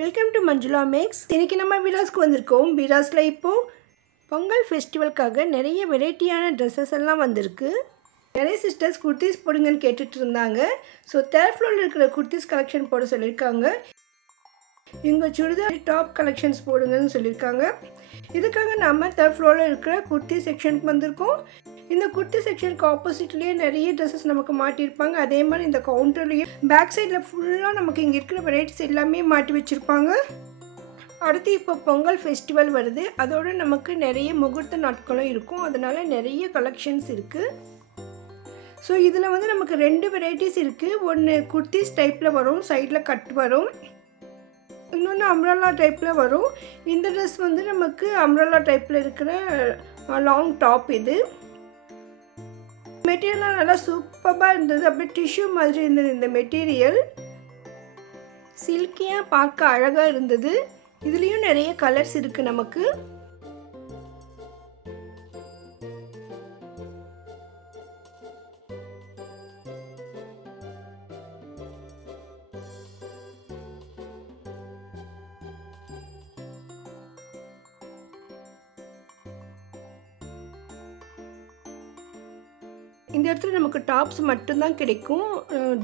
Welcome to Manjula maths. இன்றைக்கி நம்ம விராஸ்க்கு வந்திருக்கோம். விராஸில் இப்போது பொங்கல் ஃபெஸ்டிவலுக்காக நிறைய வெரைட்டியான ட்ரெஸ்ஸஸ் எல்லாம் வந்திருக்கு. நிறைய சிஸ்டர்ஸ் குர்த்திஸ் போடுங்கன்னு கேட்டுட்டு இருந்தாங்க. ஸோ தேர்ட் ஃப்ளோரில் இருக்கிற குர்த்திஸ் கலெக்ஷன் போட சொல்லியிருக்காங்க. இவங்க சுடிதார் டாப் கலெக்ஷன்ஸ் போடுங்கன்னு சொல்லியிருக்காங்க. இதுக்காக நம்ம தேர்ட் ஃப்ளோரில் இருக்கிற குர்த்தி செக்ஷனுக்கு வந்திருக்கோம். இந்த குர்த்தி செக்ஷனுக்கு ஆப்போசிட்லேயே நிறைய ட்ரெஸ்ஸஸ் நமக்கு மாட்டியிருப்பாங்க. அதே மாதிரி இந்த கவுண்டர்லேயும் பேக் சைடில் ஃபுல்லாக நமக்கு இங்கே இருக்கிற வெரைட்டிஸ் எல்லாமே மாட்டி வச்சுருப்பாங்க. அடுத்து இப்போ பொங்கல் ஃபெஸ்டிவல் வருது. அதோடு நமக்கு நிறைய முகூர்த்த நாட்களும் இருக்கும். அதனால் நிறைய கலெக்ஷன்ஸ் இருக்குது. ஸோ இதில் வந்து நமக்கு 2 வெரைட்டிஸ் இருக்குது. ஒன்று குர்த்திஸ் டைப்பில் வரும், சைடில் கட் வரும். இன்னொன்று அம்ரல்லா டைப்பில் வரும். இந்த ட்ரெஸ் வந்து நமக்கு அம்ரல்லா டைப்பில் இருக்கிற லாங் டாப். இது மெட்டீரியல்லாம் நல்லா சூப்பராக இருந்தது. அப்படியே டிஷ்யூ மாதிரி இருந்தது. இந்த மெட்டீரியல் சில்கியாக பார்க்க அழகாக இருந்தது. இதுலேயும் நிறைய கலர்ஸ் இருக்குது நமக்கு. இந்த இடத்துல நமக்கு டாப்ஸ் மட்டும்தான் கிடைக்கும்.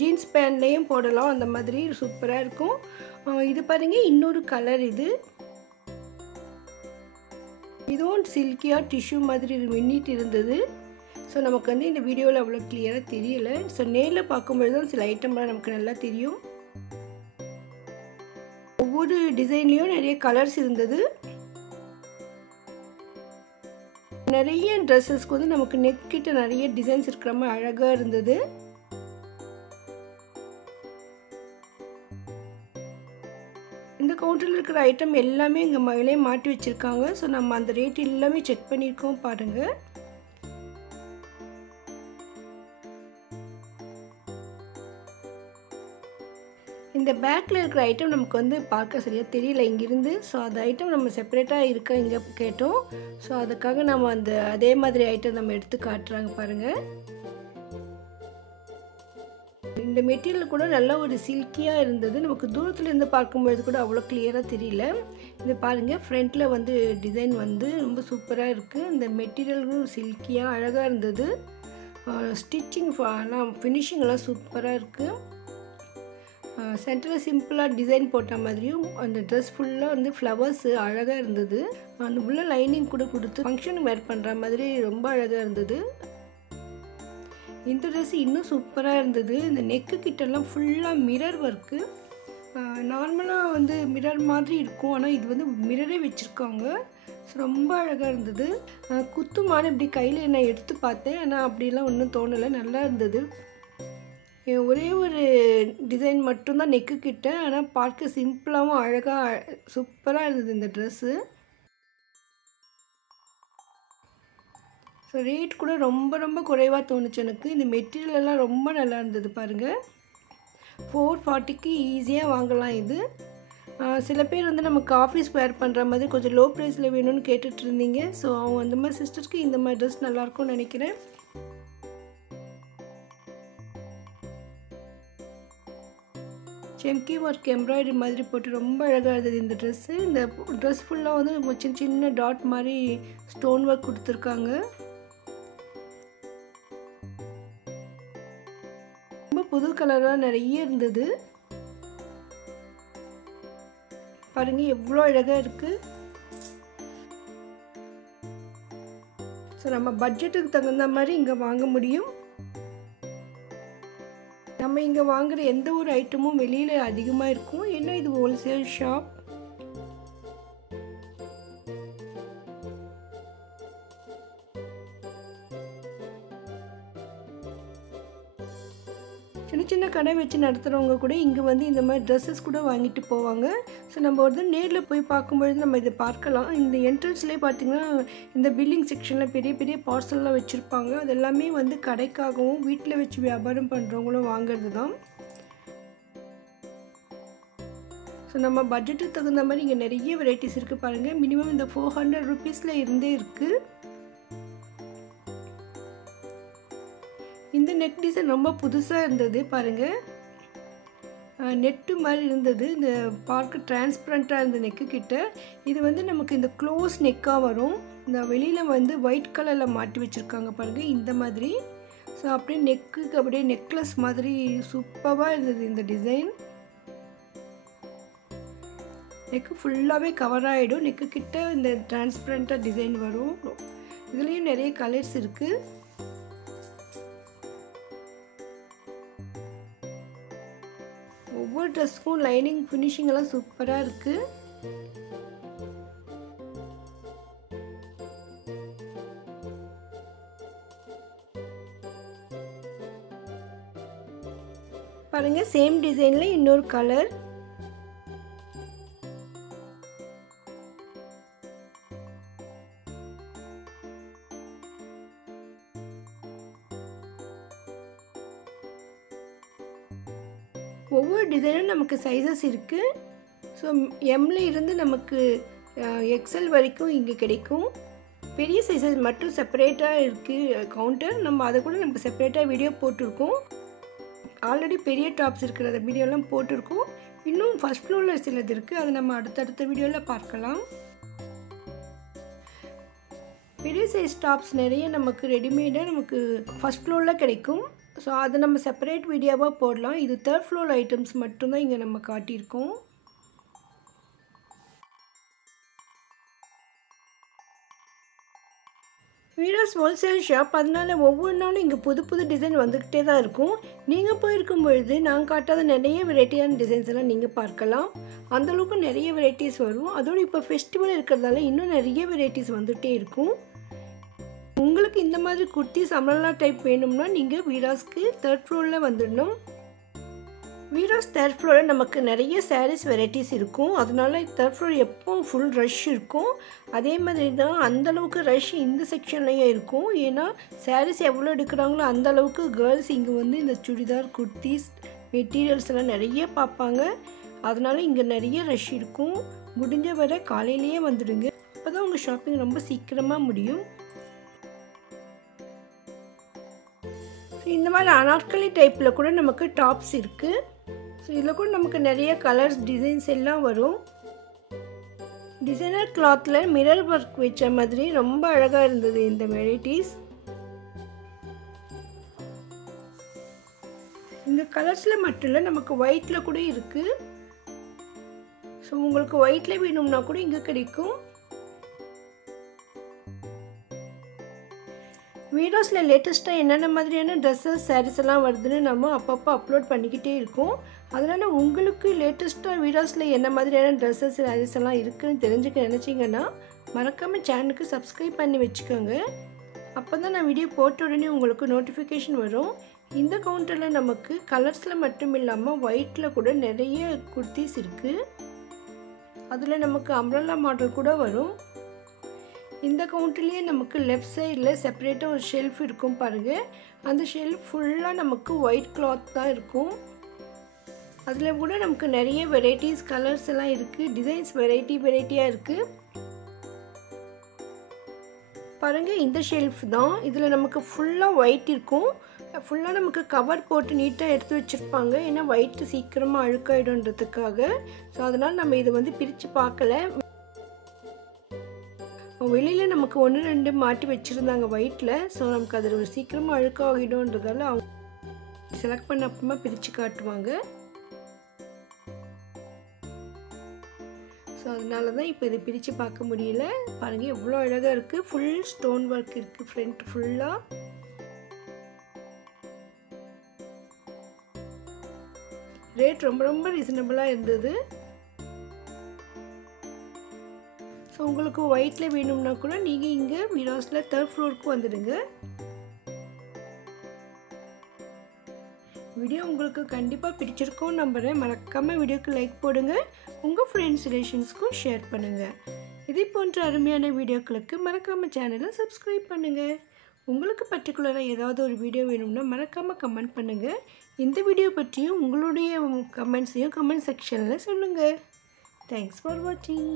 ஜீன்ஸ் பேண்ட்லேயும் போடலாம். அந்த மாதிரி சூப்பராக இருக்கும். இது பாருங்கள், இன்னொரு கலர். இதுவும் சில்கியாக டிஷ்யூ மாதிரி மின்னிட்டு இருந்தது. ஸோ நமக்கு வந்து இந்த வீடியோவில் அவ்வளோ கிளியராக தெரியல. ஸோ நேரில் பார்க்கும்போது தான் சில ஐட்டம்லாம் நமக்கு நல்லா தெரியும். ஒவ்வொரு டிசைன்லேயும் நிறைய கலர்ஸ் இருந்தது. நிறைய ட்ரெஸ்ஸஸ்க்கு வந்து நமக்கு நெக் கிட்ட நிறைய டிசைன்ஸ் இருக்கிற மாதிரி அழகாக இருந்தது. இந்த கவுண்டரில் இருக்கிற ஐட்டம் எல்லாமே இங்கே மேலே மாட்டி வச்சுருக்காங்க. ஸோ நம்ம அந்த ரேட் எல்லாமே செக் பண்ணியிருக்கோம் பாருங்கள். இந்த பேக்கில் இருக்கிற ஐட்டம் நமக்கு வந்து பார்க்க சரியாக தெரியல இங்கிருந்து. ஸோ அந்த ஐட்டம் நம்ம செப்பரேட்டாக இருக்க இங்கே கேட்டோம். ஸோ அதுக்காக நம்ம அதே மாதிரி ஐட்டம் நம்ம எடுத்து காட்டுறாங்க பாருங்கள். இந்த மெட்டீரியல் கூட நல்ல ஒரு சில்கியாக இருந்தது. நமக்கு தூரத்துலேருந்து பார்க்கும்பொழுது கூட அவ்வளோ கிளியராக தெரியல. இது பாருங்கள், ஃப்ரண்ட்டில் வந்து டிசைன் வந்து ரொம்ப சூப்பராக இருக்குது. இந்த மெட்டீரியலும் சில்கியாக அழகாக இருந்தது. ஸ்டிச்சிங் ஃபினிஷிங்லாம் சூப்பராக இருக்குது. சென்டரில் சிம்பிளாக டிசைன் போட்ட மாதிரியும் அந்த ட்ரெஸ் ஃபுல்லாக வந்து ஃப்ளவர்ஸு அழகாக இருந்தது. அந்த உள்ள லைனிங் கூட கொடுத்து ஃபங்க்ஷனுக்கு வேர் பண்ணுற மாதிரி ரொம்ப அழகாக இருந்தது. இந்த ட்ரெஸ் இன்னும் சூப்பராக இருந்தது. இந்த நெக்கு கிட்டெல்லாம் ஃபுல்லாக மிரர் ஒர்க்கு. நார்மலாக வந்து மிரர் மாதிரி இருக்கும், ஆனால் இது வந்து மிரரே வச்சுருக்காங்க. ஸோ ரொம்ப அழகாக இருந்தது. குத்துமான இப்படி கையில் நான் எடுத்து பார்த்தேன், ஆனால் அப்படிலாம் ஒன்றும் தோணலை. நல்லா இருந்தது. ஒரே ஒரு டிசைன் மட்டும்தான் நெக்கு கிட்ட, ஆனால் பார்க்க சிம்பிளாகவும் அழகாக சூப்பராக இருந்தது இந்த ட்ரெஸ்ஸு. ஸோ ரேட் கூட ரொம்ப ரொம்ப குறைவாக தோணுச்சு எனக்கு. இந்த மெட்டீரியல் எல்லாம் ரொம்ப நல்லா இருந்தது பாருங்கள். 440க்கு ஈஸியாக வாங்கலாம் இது. சில பேர் வந்து நமக்கு ஆஃபீஸ் வேர் பண்ணுற மாதிரி கொஞ்சம் லோ ப்ரைஸில் வேணும்னு கேட்டுட்டு இருந்தீங்க. ஸோ அவங்க அந்த மாதிரி சிஸ்டர்ஸ்க்கு இந்த மாதிரி ட்ரெஸ் நல்லாயிருக்கும்னு நினைக்கிறேன். செம்கி ஒர்க் எம்ப்ராய்டரி மாதிரி போட்டு ரொம்ப அழகாக இருந்தது இந்த ட்ரெஸ்ஸு. இந்த ட்ரெஸ் ஃபுல்லாக வந்து சின்ன சின்ன டாட் மாதிரி ஸ்டோன் ஒர்க் கொடுத்துருக்காங்க. ரொம்ப புது கலராக நிறைய இருந்தது. பாருங்கள் எவ்வளோ அழகாக இருக்குது. ஸோ நம்ம பட்ஜெட்டுக்கு தகுந்த மாதிரி இங்கே வாங்க முடியும். நம்ம இங்கே வாங்குகிற எந்த ஒரு ஐட்டமும் வெளியில் அதிகமாக இருக்கும். ஏன்னா இது ஹோல்சேல் ஷாப். சின்ன சின்ன கடை வச்சு நடத்துகிறவங்க கூட இங்கே வந்து இந்த மாதிரி ட்ரெஸ்ஸஸ் கூட வாங்கிட்டு போவாங்க. ஸோ நம்ம வந்து நேரில் போய் பார்க்கும்பொழுது நம்ம இதை பார்க்கலாம். இந்த என்ட்ரன்ஸ்லேயே பார்த்திங்கன்னா இந்த பில்லிங் செக்ஷனில் பெரிய பெரிய பார்சல்லாம் வச்சுருப்பாங்க. அது எல்லாமே வந்து கடைக்காகவும் வீட்டில் வச்சு வியாபாரம் பண்ணுறவங்களும் வாங்கிறது தான். ஸோ நம்ம பட்ஜெட்டுக்கு தகுந்த மாதிரி இங்கே நிறைய வெரைட்டிஸ் இருக்குது பாருங்கள். மினிமம் இந்த 400 ருபீஸில் இருந்தே இருக்குது. இந்த நெக் டிசைன் ரொம்ப புதுசாக இருந்தது பாருங்கள். நெட்டு மாதிரி இருந்தது. இந்த பார்க்க டிரான்ஸ்பரண்ட்டாக இருந்த நெக்கு கிட்ட. இது வந்து நமக்கு இந்த க்ளோஸ் நெக்காக வரும். இந்த வெளியில் வந்து ஒயிட் கலரில் மாட்டி வச்சுருக்காங்க பாருங்கள், இந்த மாதிரி. ஸோ அப்படியே நெக்குக்கு அப்படியே நெக்லஸ் மாதிரி சூப்பராக இருந்தது இந்த டிசைன். நெக்கு ஃபுல்லாகவே கவர் ஆகிடும். நெக்கு கிட்ட இந்த டிரான்ஸ்பரண்ட்டாக டிசைன் வரும். இதுலேயும் நிறைய கலர்ஸ் இருக்குது. ஒவ்வொரு ட்ரெஸ்ஸுக்கும் லைனிங் ஃபினிஷிங் எல்லாம் சூப்பராக இருக்குது. பாருங்கள், சேம் டிசைனில் இன்னொரு கலர். ஒவ்வொரு டிசைனும் நமக்கு சைஸஸ் இருக்குது. ஸோ எம்ல இருந்து நமக்கு எக்ஸ்எல் வரைக்கும் இங்கே கிடைக்கும். பெரிய சைஸஸ் மட்டும் செப்பரேட்டாக இருக்குது கவுண்டர். நம்ம அதை கூட நம்ம செப்பரேட்டாக வீடியோ போட்டிருக்கோம். ஆல்ரெடி பெரிய டாப்ஸ் இருக்கிற வீடியோலாம் போட்டிருக்கோம். இன்னும் ஃபஸ்ட் ஃப்ளோரில் சிலது இருக்குது, அதை நம்ம அடுத்தடுத்த வீடியோவில் பார்க்கலாம். பெரிய சைஸ் டாப்ஸ் நிறைய நமக்கு ரெடிமேடாக நமக்கு ஃபஸ்ட் ஃப்ளோரில் கிடைக்கும். ஸோ அதை நம்ம செப்பரேட் வீடியோவாக போடலாம். இது 3rd ஃப்ளோர் ஐட்டம்ஸ் மட்டும்தான் இங்கே நம்ம காட்டியிருக்கோம். வீராஸ் ஹோல்சேல் ஷாப், அதனால ஒவ்வொரு நாளும் இங்கே புது புது டிசைன் வந்துக்கிட்டே தான் இருக்கும். நீங்கள் போயிருக்கும் பொழுது நான் காட்டாத நிறைய வெரைட்டியான டிசைன்ஸ் எல்லாம் நீங்கள் பார்க்கலாம். அந்தளவுக்கு நிறைய வெரைட்டிஸ் வரும். அதோடு இப்போ ஃபெஸ்டிவல் இருக்கிறதால இன்னும் நிறைய வெரைட்டிஸ் வந்துகிட்டே இருக்கும். உங்களுக்கு இந்த மாதிரி குர்த்திஸ் அம்ரல்லா டைப் வேணும்னா நீங்கள் வீராஸ்க்கு 3rd ஃப்ளோரில் வந்துடணும். வீராஸ் 3rd ஃப்ளோரில் நமக்கு நிறைய சாரீஸ் வெரைட்டிஸ் இருக்கும். அதனால 3rd ஃப்ளோர் எப்பவும் ஃபுல் ரஷ் இருக்கும். அதே மாதிரி தான் அந்தளவுக்கு ரஷ் இந்த செக்ஷன்லேயும் இருக்கும். ஏன்னா சாரீஸ் எவ்வளோ எடுக்கிறாங்களோ அந்தளவுக்கு கேர்ள்ஸ் இங்கே வந்து இந்த சுடிதார், குர்த்திஸ், மெட்டீரியல்ஸ் எல்லாம் நிறைய பார்ப்பாங்க. அதனால இங்கே நிறைய ரஷ் இருக்கும். முடிஞ்ச வரை காலையிலேயே வந்துடுங்க. அப்போ தான் உங்கள் ஷாப்பிங் ரொம்ப சீக்கிரமாக முடியும். இந்த மாதிரி அனார்கலி டைப்பில் கூட நமக்கு டாப்ஸ் இருக்குது. ஸோ இதில் கூட நமக்கு நிறைய கலர்ஸ், டிசைன்ஸ் எல்லாம் வரும். டிசைனர் கிளாத்தில் மிரர் ஒர்க் வச்ச மாதிரி ரொம்ப அழகாக இருந்தது இந்த வெரைட்டிஸ். இந்த கலர்ஸில் மட்டும் இல்லை, நமக்கு ஒயிட்டில் கூட இருக்குது. ஸோ உங்களுக்கு ஒயிட்டில் வேணும்னா கூட இங்கே கிடைக்கும். வீடியோஸில் லேட்டஸ்ட்டாக என்னென்ன மாதிரியான ட்ரெஸ்ஸஸ், சாரீஸ் எல்லாம் வருதுன்னு நம்ம அப்பப்போ அப்லோட் பண்ணிக்கிட்டே இருக்கோம். அதனால் உங்களுக்கு லேட்டஸ்ட்டாக வீடியோஸில் என்ன மாதிரியான ட்ரெஸ்ஸஸ், சாரீஸ் எல்லாம் இருக்குதுன்னு தெரிஞ்சுக்க நினச்சிங்கன்னா மறக்காமல் சேனலுக்கு சப்ஸ்கிரைப் பண்ணி வச்சுக்கோங்க. அப்போ தான் நான் வீடியோ போட்ட உடனே உங்களுக்கு நோட்டிஃபிகேஷன் வரும். இந்த கவுண்டரில் நமக்கு கலர்ஸில் மட்டும் இல்லாமல் ஒயிட்டில் கூட நிறைய குர்த்திஸ் இருக்குது. அதில் நமக்கு அம்ரல்லா மாடல் கூட வரும். இந்த கவுண்டர்லேயே நமக்கு லெஃப்ட் சைடில் செப்பரேட்டாக ஒரு ஷெல்ஃப் இருக்கும் பாருங்கள். அந்த ஷெல்ஃப் ஃபுல்லாக நமக்கு ஒயிட் கிளாத் தான் இருக்கும். அதில் கூட நமக்கு நிறைய வெரைட்டிஸ், கலர்ஸ் எல்லாம் இருக்குது. டிசைன்ஸ் வெரைட்டியாக இருக்குது பாருங்கள். இந்த ஷெல்ஃப் தான். இதில் நமக்கு ஃபுல்லாக ஒயிட் இருக்கும். ஃபுல்லாக நமக்கு கவர் போட்டு நீட்டாக எடுத்து வச்சுருப்பாங்க. ஏன்னா ஒயிட்டு சீக்கிரமாக அழுக்காயிடும்ன்றதுக்காக. ஸோ அதனால் நம்ம இதை வந்து பிரித்து பார்க்கல. வெளியில் நமக்கு 1-2 மாட்டி வச்சுருந்தாங்க ஒயிட்டில். ஸோ நமக்கு அதில் ஒரு சீக்கிரமாக அழுக்காகிடும்ன்றதால அவங்க செலக்ட் பண்ண அப்புறமா பிரித்து காட்டுவாங்க. ஸோ அதனால தான் இப்போ இதை பிரித்து பார்க்க முடியல. பாருங்கள் எவ்வளோ அழகாக இருக்குது. ஃபுல் ஸ்டோன் ஒர்க் இருக்குது ஃப்ரண்ட் ஃபுல்லாக. ரேட் ரொம்ப ரொம்ப ரீசனபிளாக இருந்தது. ஸோ உங்களுக்கு ஒயிட்டில் வேணும்னா கூட நீங்கள் இங்கே வீராஸில் 3rd ஃப்ளோருக்கு வந்துடுங்க. வீடியோ உங்களுக்கு கண்டிப்பாக பிடிச்சிருக்கோன்னு நம்புகிறேன். மறக்காமல் வீடியோக்கு லைக் போடுங்க. உங்கள் ஃப்ரெண்ட்ஸ், ரிலேஷன்ஸ்க்கும் ஷேர் பண்ணுங்கள். இதே போன்ற அருமையான வீடியோக்களுக்கு மறக்காமல் சேனலை சப்ஸ்கிரைப் பண்ணுங்கள். உங்களுக்கு பர்டிகுலராக ஏதாவது ஒரு வீடியோ வேணும்னா மறக்காமல் கமெண்ட் பண்ணுங்கள். இந்த வீடியோ பற்றியும் உங்களுடைய கமெண்ட்ஸையும் கமெண்ட் செக்ஷனில் சொல்லுங்கள். தேங்க்ஸ் ஃபார் வாட்சிங்.